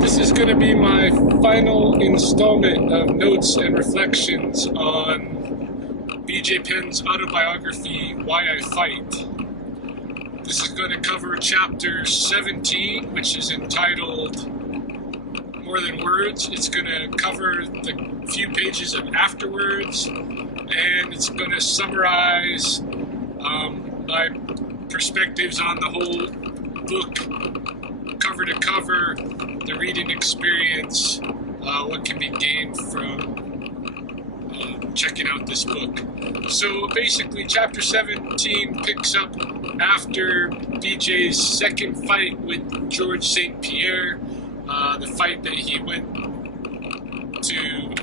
This is going to be my final installment of notes and reflections on B.J. Penn's autobiography, Why I Fight. This is going to cover Chapter 17, which is entitled More Than Words. It's going to cover the few pages of Afterwards, and it's going to summarize my perspectives on the whole book, cover to cover, the reading experience, what can be gained from checking out this book. So basically, Chapter 17 picks up after BJ's second fight with George St. Pierre, the fight that he went to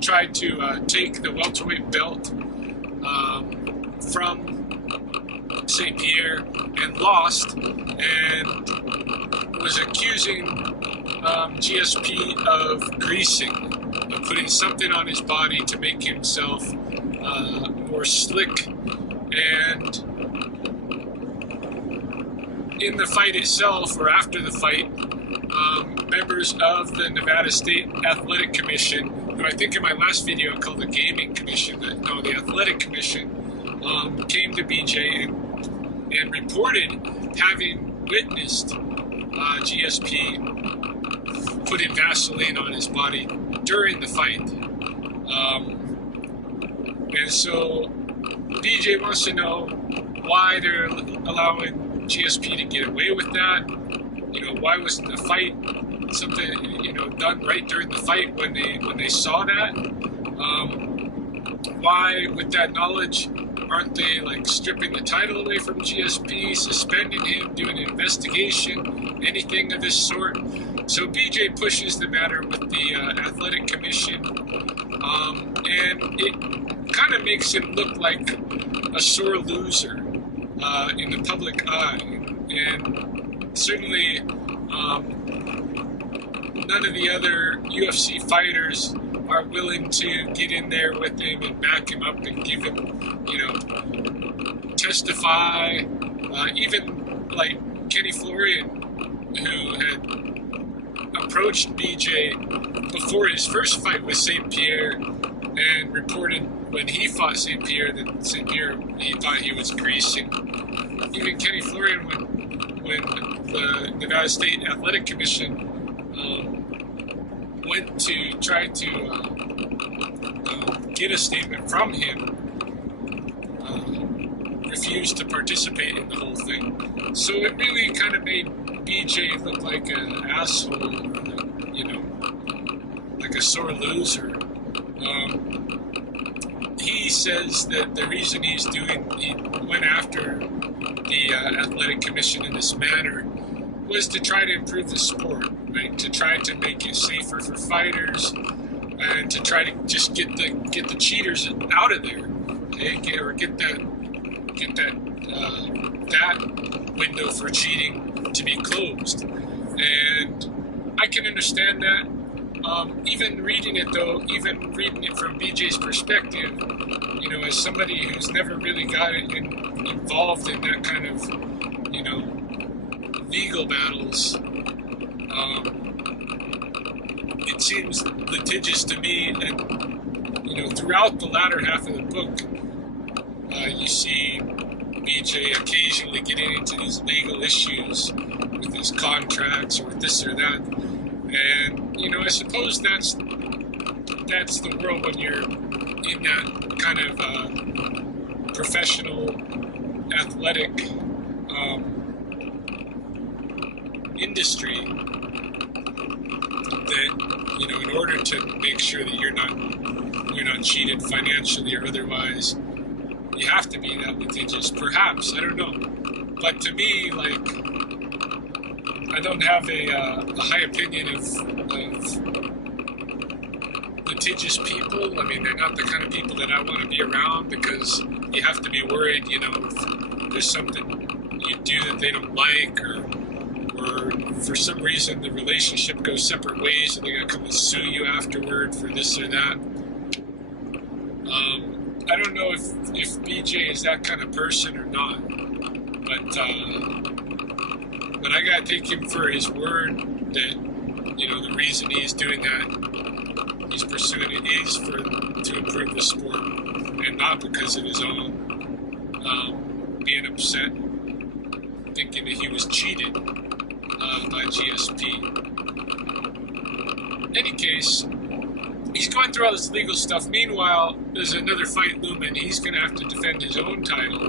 try to take the welterweight belt from St. Pierre and lost, and was accusing GSP of greasing, of putting something on his body to make himself more slick. And in the fight itself, or after the fight, members of the Nevada State Athletic Commission, who I think in my last video I called the Gaming Commission, the Athletic Commission, came to BJ and reported having witnessed GSP putting Vaseline on his body during the fight. And so BJ wants to know why they're allowing GSP to get away with that. Why wasn't the fight something, done right during the fight when they saw that? Why, with that knowledge, aren't they stripping the title away from GSP, suspending him, doing an investigation, anything of this sort? So BJ pushes the matter with the Athletic Commission, and it kind of makes him look like a sore loser in the public eye. And certainly none of the other UFC fighters are willing to get in there with him and back him up and give him, testify. Even Kenny Florian, who had approached BJ before his first fight with St. Pierre and reported when he fought St. Pierre that St. Pierre, he thought he was greasing. Even Kenny Florian, when the Nevada State Athletic Commission went to try to get a statement from him, refused to participate in the whole thing. So it really kind of made BJ look like an asshole, like a sore loser. He says that the reason he went after the Athletic Commission in this manner was to try to improve the sport, right? To try to make it safer for fighters, and to try to just get the cheaters out of there, okay? Get that window for cheating to be closed. And I can understand that. Even reading it from BJ's perspective, as somebody who's never really got involved in that kind of, legal battles, it seems litigious to me. And, throughout the latter half of the book, you see BJ occasionally getting into these legal issues with his contracts or with this or that. And, I suppose that's the world when you're in that kind of professional athletic industry, that, in order to make sure that you're not cheated financially or otherwise, you have to be that litigious. Perhaps, I don't know. But to me, I don't have a high opinion of litigious people. I mean, they're not the kind of people that I want to be around, because you have to be worried, if there's something you do that they don't like, or for some reason the relationship goes separate ways and they're going to come and sue you afterward for this or that. I don't know if BJ is that kind of person or not, but I gotta take him for his word that the reason he's doing that, he's pursuing it, is to improve the sport, and not because of his own being upset, thinking that he was cheated by GSP. In any case, he's going through all this legal stuff. Meanwhile, there's another fight looming. He's going to have to defend his own title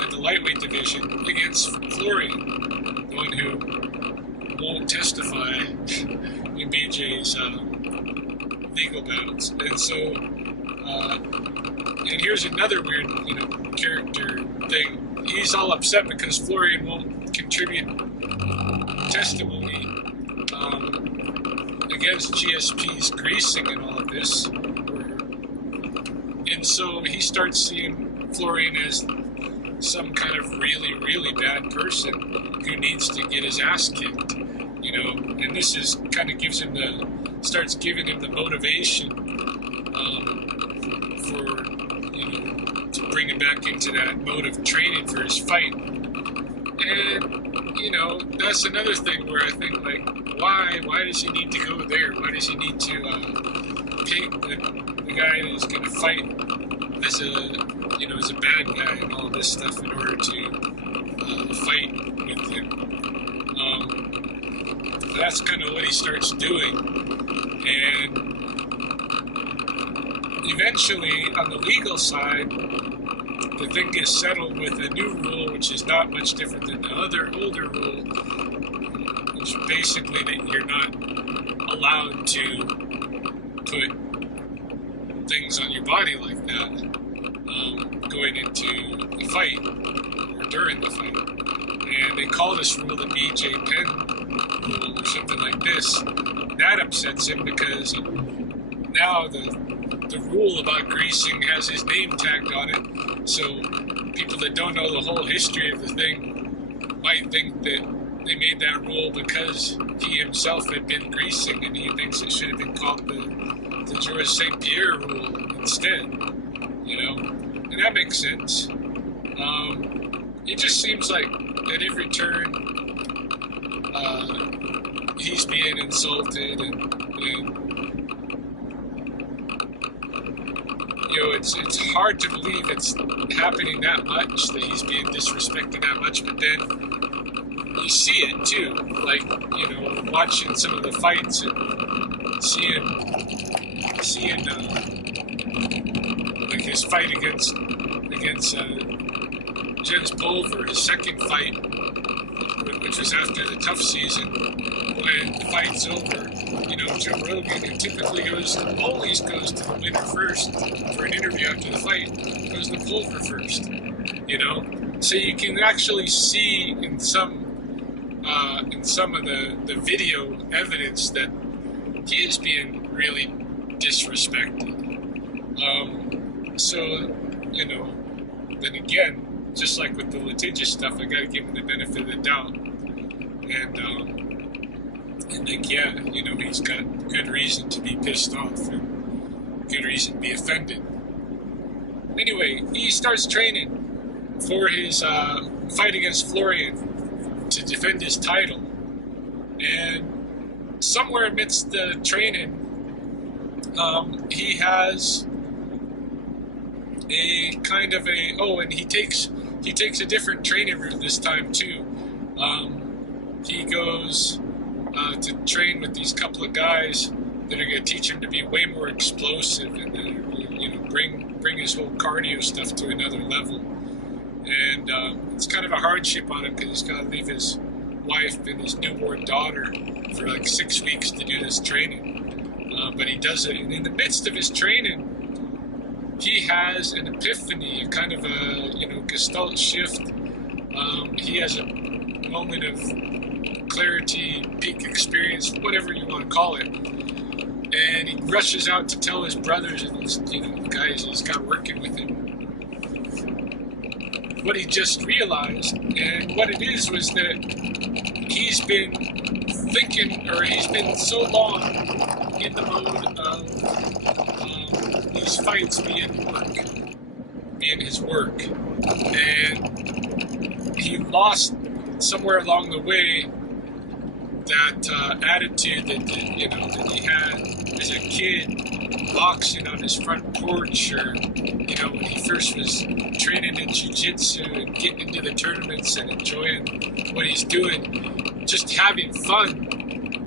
at the lightweight division against Florian, the one who won't testify in BJ's legal battles. And so, and here's another weird, character thing. He's all upset because Florian won't contribute testimony against GSP's greasing and all of this. And so he starts seeing Florian as some kind of really, really bad person who needs to get his ass kicked, and this is kind of starts giving him the motivation to bring him back into that mode of training for his fight. And, that's another thing where I think, why does he need to go there? Why does he need to paint the guy who's going to fight as a bad guy and all this stuff in order to fight with him? That's kind of what he starts doing. And eventually, on the legal side, the thing gets settled with a new rule, which is not much different than the other older rule, which basically that you're not allowed to put things on your body like that going into the fight or during the fight. And they call this rule the BJ Penn rule or something like this. That upsets him because now the rule about greasing has his name tagged on it, so people that don't know the whole history of the thing might think that they made that rule because he himself had been greasing, and he thinks it should have been called the George St. Pierre rule instead, and that makes sense. It just seems like at every turn he's being insulted, and it's hard to believe it's happening that much, that he's being disrespected that much, but then you see it too, watching some of the fights and seeing his fight against Jens Pulver, his second fight, which was after the tough season. When the fight's over, Joe Rogan, who typically always goes to the winner first for an interview after the fight, goes to Pulver first, So you can actually see in some of the video evidence that he is being really disrespected. Then again, just like with the litigious stuff, I gotta give him the benefit of the doubt. And he's got good reason to be pissed off and good reason to be offended. Anyway, he starts training for his fight against Florian to defend his title. And somewhere amidst the training, he has a kind of and he takes a different training route this time too. He goes to train with these couple of guys that are going to teach him to be way more explosive and bring his whole cardio stuff to another level. And it's kind of a hardship on him because he's got to leave his wife and his newborn daughter for 6 weeks to do this training. But he does it, and in the midst of his training, he has an epiphany, a kind of a gestalt shift. He has a moment of clarity, peak experience, whatever you want to call it. And he rushes out to tell his brothers and his, the guys he's got working with him what he just realized. And what it is was that he's been thinking, or he's been so long in the mode of these fights being his work. And he lost somewhere along the way that attitude that he had as a kid, boxing on his front porch, or when he first was training in jiu-jitsu and getting into the tournaments and enjoying what he's doing, just having fun.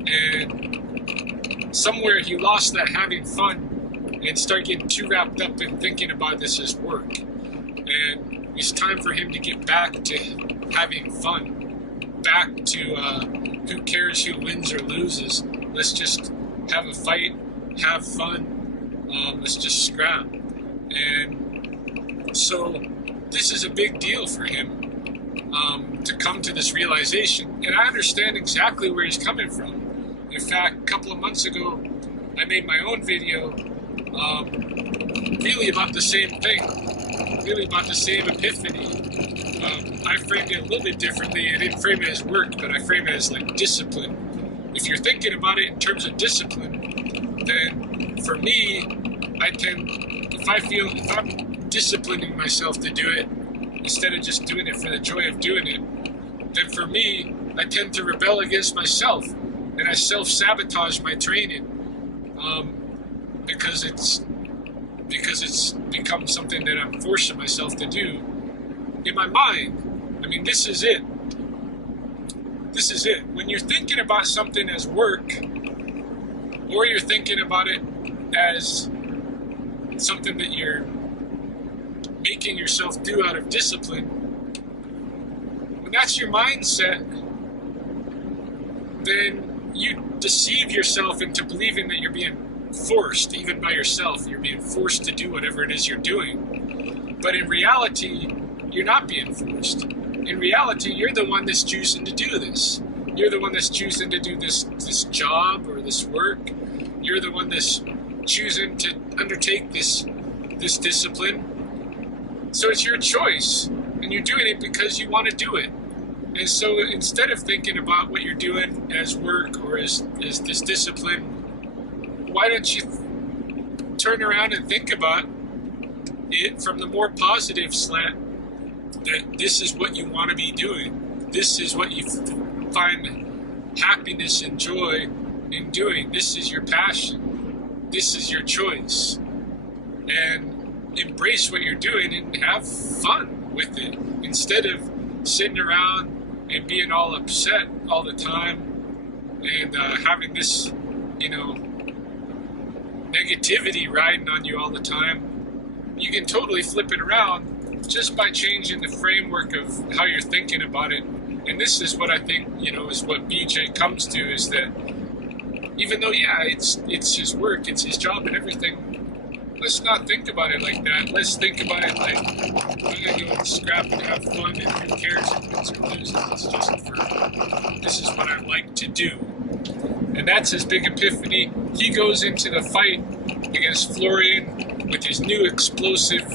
And somewhere he lost that having fun and started getting too wrapped up in thinking about this as work. And it's time for him to get back to having fun, back to who cares who wins or loses. Let's just have a fight, have fun, let's just scrap. And so this is a big deal for him to come to this realization. And I understand exactly where he's coming from. In fact, a couple of months ago, I made my own video really about the same thing, really about the same epiphany. I framed it a little bit differently. I didn't frame it as work, but I framed it as like discipline. If you're thinking about it in terms of discipline, then for me, if I'm disciplining myself to do it, instead of just doing it for the joy of doing it, then for me, I tend to rebel against myself, and I self-sabotage my training because it's become something that I'm forcing myself to do in my mind. I mean, this is it. This is it. When you're thinking about something as work, or you're thinking about it as something that you're making yourself do out of discipline, when that's your mindset, then you deceive yourself into believing that you're being forced, even by yourself. You're being forced to do whatever it is you're doing. But in reality, you're not being forced. In reality, you're the one that's choosing to do this. You're the one that's choosing to do this job or this work. You're the one that's choosing to undertake this discipline. So it's your choice, and you're doing it because you want to do it. And so instead of thinking about what you're doing as work or as this discipline, why don't you turn around and think about it from the more positive slant, that this is what you want to be doing. This is what you find happiness and joy in doing. This is your passion. This is your choice. And embrace what you're doing and have fun with it, instead of sitting around and being all upset all the time and having this, negativity riding on you all the time. You can totally flip it around just by changing the framework of how you're thinking about it. And this is what I think, is what BJ comes to, is that even though, it's his work, it's his job and everything, let's not think about it like that. Let's think about it like, I'm going to go and scrap and have fun, and who cares if it's or loses. It's just this is what I like to do. And that's his big epiphany. He goes into the fight against Florian with his new explosive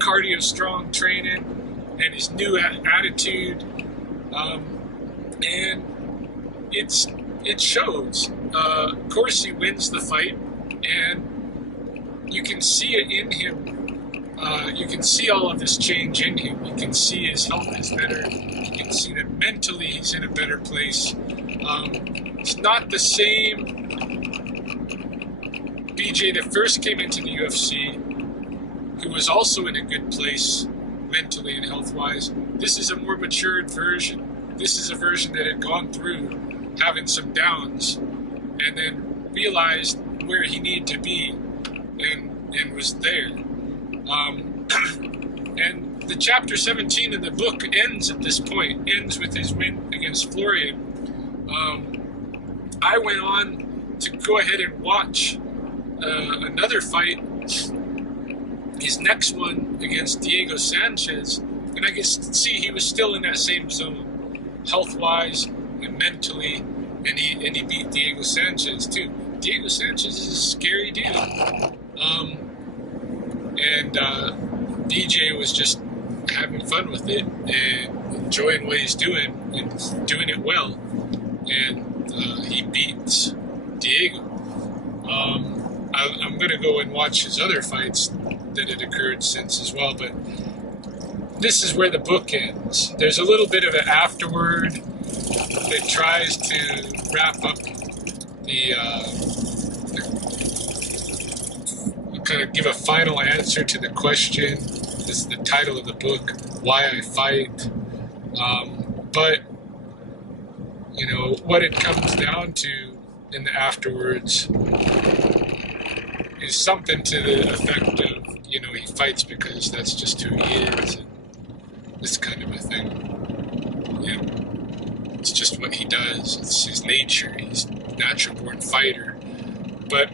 cardio strong training and his new attitude, and it shows. Of course, he wins the fight, and you can see it in him. You can see all of this change in him. You can see his health is better. You can see that mentally he's in a better place. It's not the same BJ that first came into the UFC, who was also in a good place mentally and health-wise. This is a more matured version. This is a version that had gone through having some downs and then realized where he needed to be and was there. And the chapter 17 in the book ends at this point, ends with his win against Florian. I went on to go ahead and watch another fight, his next one against Diego Sanchez, and I could see he was still in that same zone, health-wise and mentally, and he beat Diego Sanchez too. Diego Sanchez is a scary dude, and DJ was just having fun with it and enjoying what he's doing and doing it well, and he beats Diego. I'm going to go and watch his other fights that had occurred since as well, but this is where the book ends. There's a little bit of an afterward, that tries to wrap up the kind of give a final answer to the question. This is the title of the book, Why I Fight. But, you know, what it comes down to in the afterwards is something to the effect of, you know, he fights because that's just who he is, and this kind of a thing. You know, it's just what he does. It's his nature. He's a natural-born fighter. But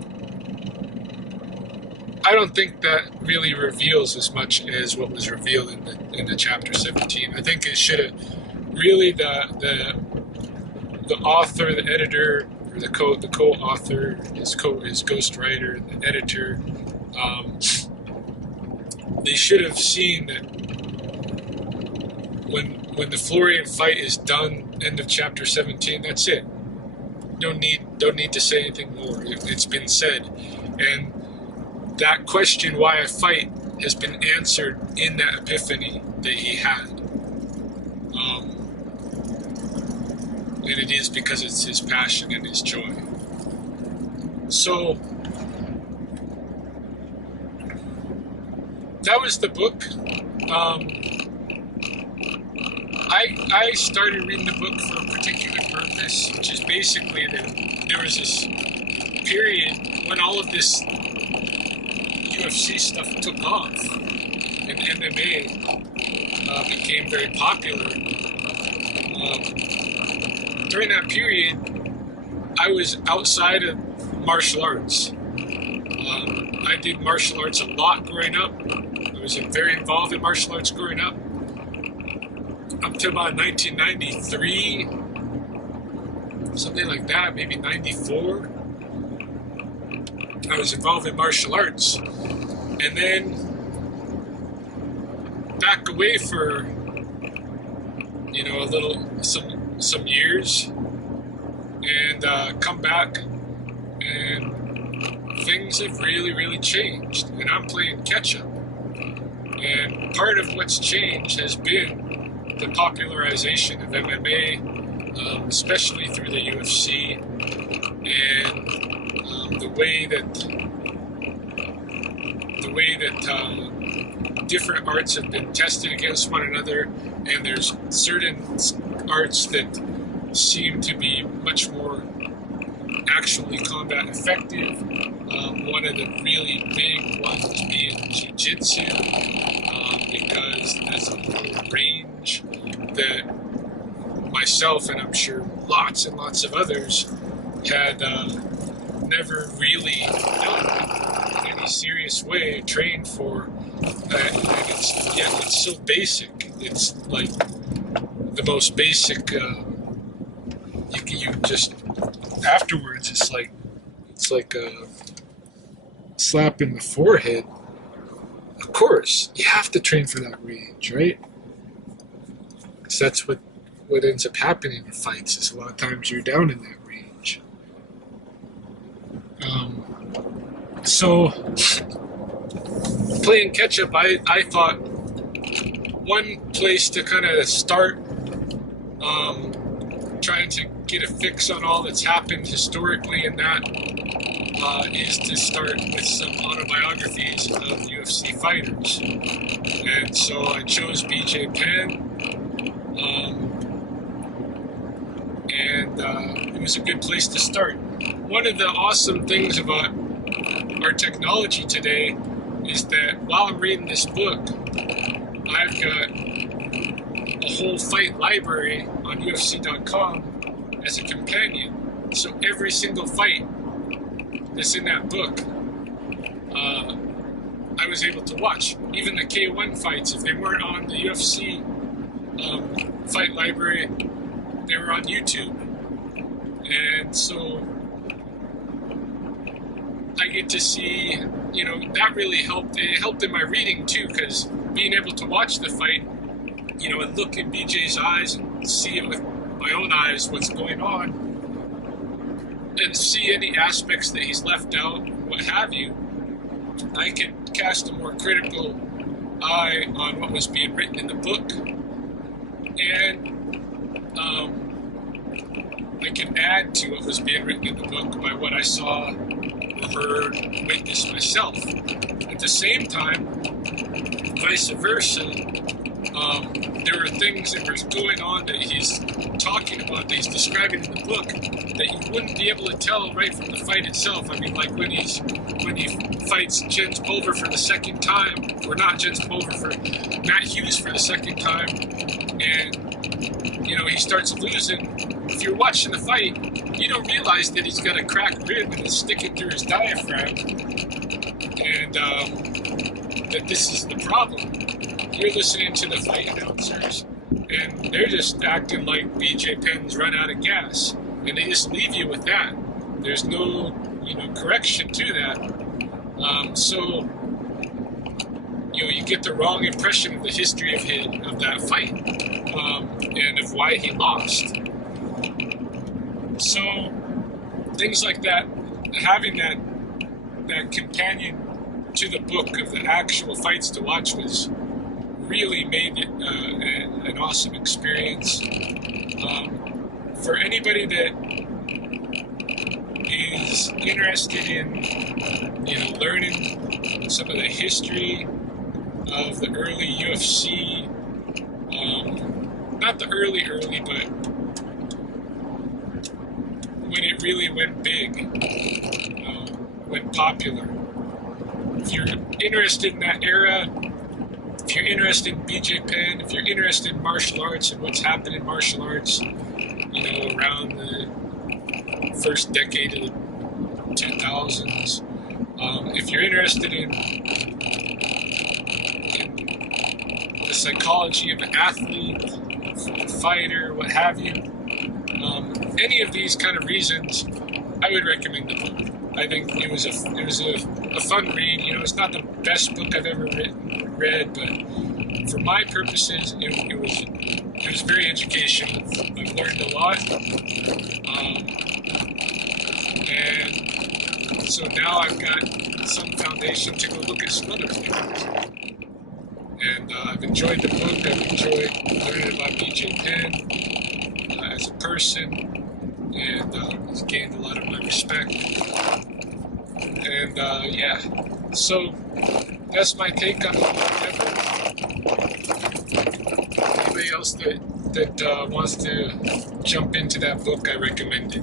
I don't think that really reveals as much as what was revealed in the chapter 17. I think it should have really the author, the editor, or the co-author, his ghostwriter, the editor. They should have seen that when the Florian fight is done, end of chapter 17. That's it. Don't need to say anything more. It's been said, and that question, why I fight, has been answered in that epiphany that he had. And it is because it's his passion and his joy. So, that was the book. I started reading the book for a particular purpose, which is basically that there was this period when all of this UFC stuff took off and MMA became very popular. During that period, I was outside of martial arts. I did martial arts a lot growing up. I was very involved in martial arts growing up. Up to about 1993, something like that, maybe 94. I was involved in martial arts. And then back away for, you know, some years, and come back, and things have really, really changed, and I'm playing catch up. And part of what's changed has been the popularization of MMA, especially through the UFC, and the way that different arts have been tested against one another, and there's certain arts that seem to be much more actually combat effective. One of the really big ones being jiu-jitsu, because there's a whole range that myself, and I'm sure lots and lots of others, had never really done in any serious way, trained for. And it's so basic. It's like the most basic. You just afterwards. It's like a slap in the forehead. Of course, you have to train for that range, right? Because that's what ends up happening in fights. Is a lot of times you're down in that range. So playing catch up, I thought one place to kind of start trying to get a fix on all that's happened historically, and that is to start with some autobiographies of UFC fighters. And so I chose BJ Penn, and it was a good place to start. One of the awesome things about our technology today is that while I'm reading this book, I've got a whole fight library on UFC.com as a companion. So every single fight that's in that book, I was able to watch. Even the K1 fights, if they weren't on the UFC fight library, they were on YouTube. And so I get to see, you know, that really helped. It helped in my reading too, because being able to watch the fight, you know, and look in BJ's eyes and see it with my own eyes, what's going on, and see any aspects that he's left out, what have you, I can cast a more critical eye on what was being written in the book, and I can add to what was being written in the book by what I saw or heard, witnessed myself. At the same time, vice versa, there were things that were going on that he's talking about, that he's describing in the book, that you wouldn't be able to tell right from the fight itself. I mean, like when he fights Jens Pulver for the second time, or not Jens Pulver, for Matt Hughes for the second time, and he starts losing. If you're watching the fight, you don't realize that he's got a cracked rib and it's sticking through his diaphragm, and that this is the problem. You're listening to the fight announcers, and they're just acting like BJ Penn's run out of gas, and they just leave you with that. There's no, correction to that. So you get the wrong impression of the history of that fight, and of why he lost. So things like that, having that companion to the book of the actual fights to watch really made it an awesome experience. For anybody that is interested in learning some of the history of the early UFC, not the early, but when it really went big, went popular. If you're interested in that era, if you're interested in BJ Penn, if you're interested in martial arts and what's happened in martial arts, around the first decade of the 2000s, if you're interested in the psychology of an athlete, a fighter, what have you, any of these kind of reasons, I would recommend the book. I think it was a fun read. It's not the best book I've ever read, but for my purposes, it was very educational. I've learned a lot, and so now I've got some foundation to go look at some other things. And I've enjoyed the book. I've enjoyed learning about BJ Penn as a person, and he's gained a lot of my respect. And so that's my take on whatever. Anybody else that wants to jump into that book, I recommend it.